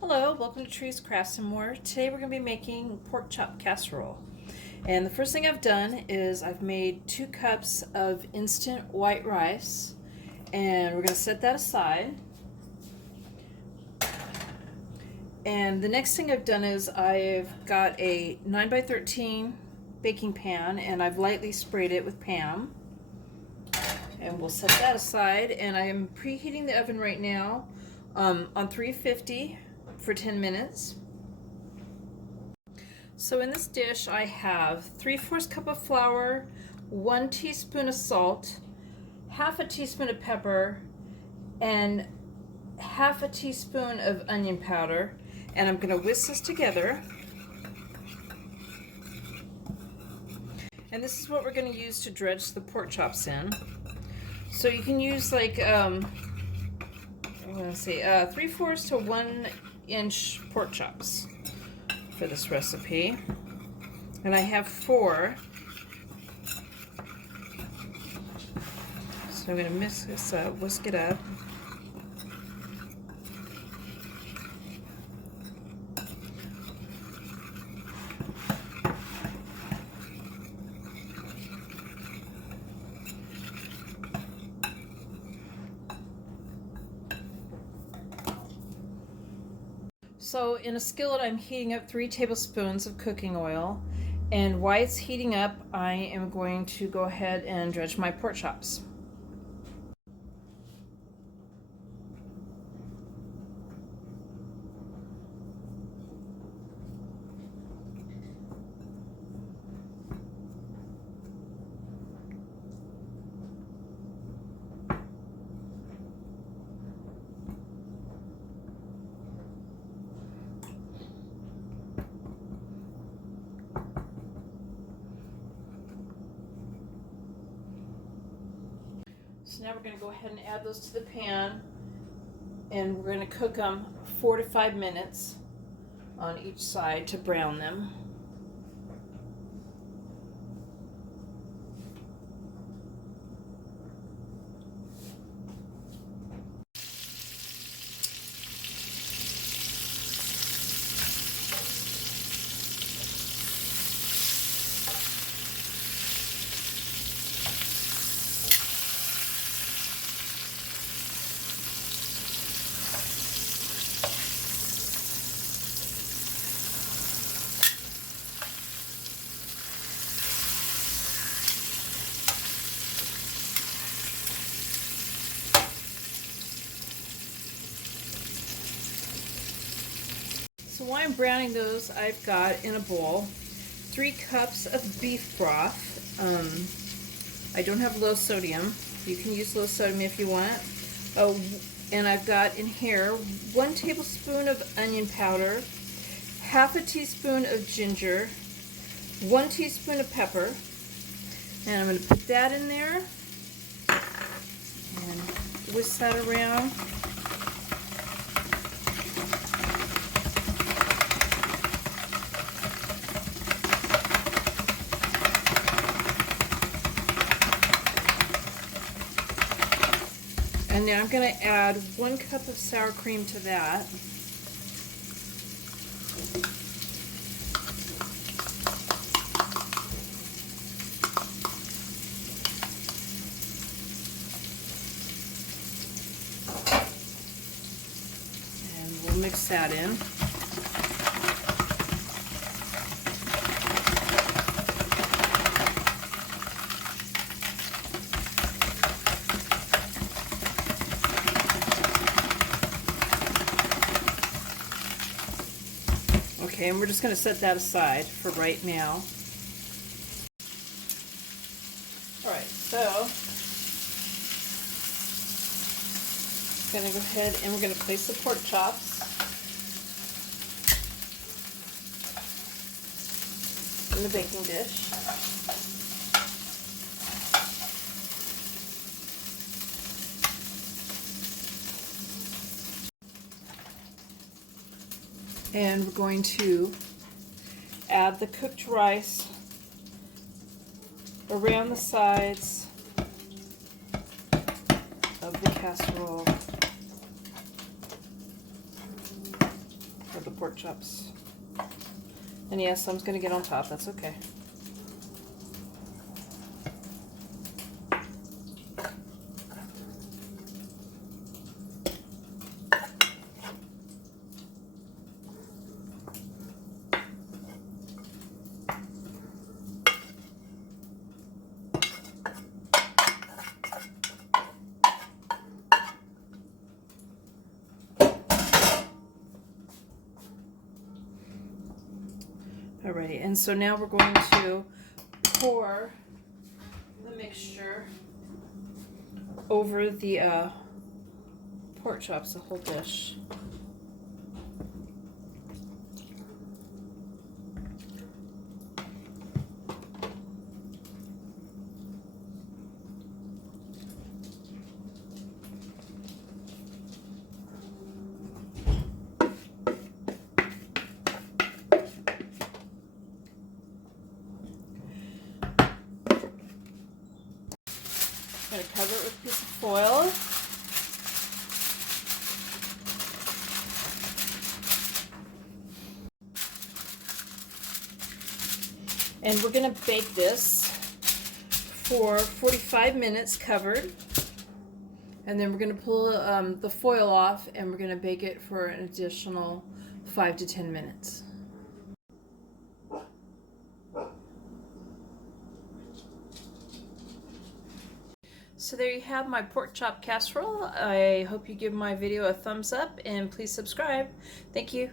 Hello, welcome to Trees Crafts and More. Today we're going to be making pork chop casserole. And the first thing I've done is I've made 2 cups of instant white rice, and we're going to set that aside. And the next thing I've done is I've got a 9x13 baking pan, and I've lightly sprayed it with Pam. And we'll set that aside, and I am preheating the oven right now on 350 for 10 minutes. So in this dish I have 3/4 cup of flour, 1 teaspoon of salt, half a teaspoon of pepper, and half a teaspoon of onion powder. And I'm going to whisk this together. And this is what we're going to use to dredge the pork chops in. So you can use like, I'm going to say 3/4 to 1 inch pork chops for this recipe. And I have 4. So I'm going to mix this up, whisk it up. So in a skillet I'm heating up 3 tablespoons of cooking oil, and while it's heating up I am going to go ahead and dredge my pork chops. So now we're going to go ahead and add those to the pan, and we're going to cook them 4 to 5 minutes on each side to brown them. So while I'm browning those, I've got in a bowl 3 cups of beef broth. I don't have low sodium. You can use low sodium if you want. Oh, and I've got in here 1 tablespoon of onion powder, half a teaspoon of ginger, 1 teaspoon of pepper, and I'm going to put that in there and whisk that around. And now I'm going to add 1 cup of sour cream to that. And we'll mix that in. Okay, and we're just going to set that aside for right now. Alright, so I'm going to go ahead and we're going to place the pork chops in the baking dish. And we're going to add the cooked rice around the sides of the casserole. of the pork chops. And yes, some's gonna get on top, that's okay. Alrighty, and so now we're going to pour the mixture over the pork chops, the whole dish. I'm going to cover it with a piece of foil. And we're going to bake this for 45 minutes covered. And then we're going to pull the foil off and we're going to bake it for an additional 5 to 10 minutes. So there you have my pork chop casserole. I hope you give my video a thumbs up and please subscribe. Thank you.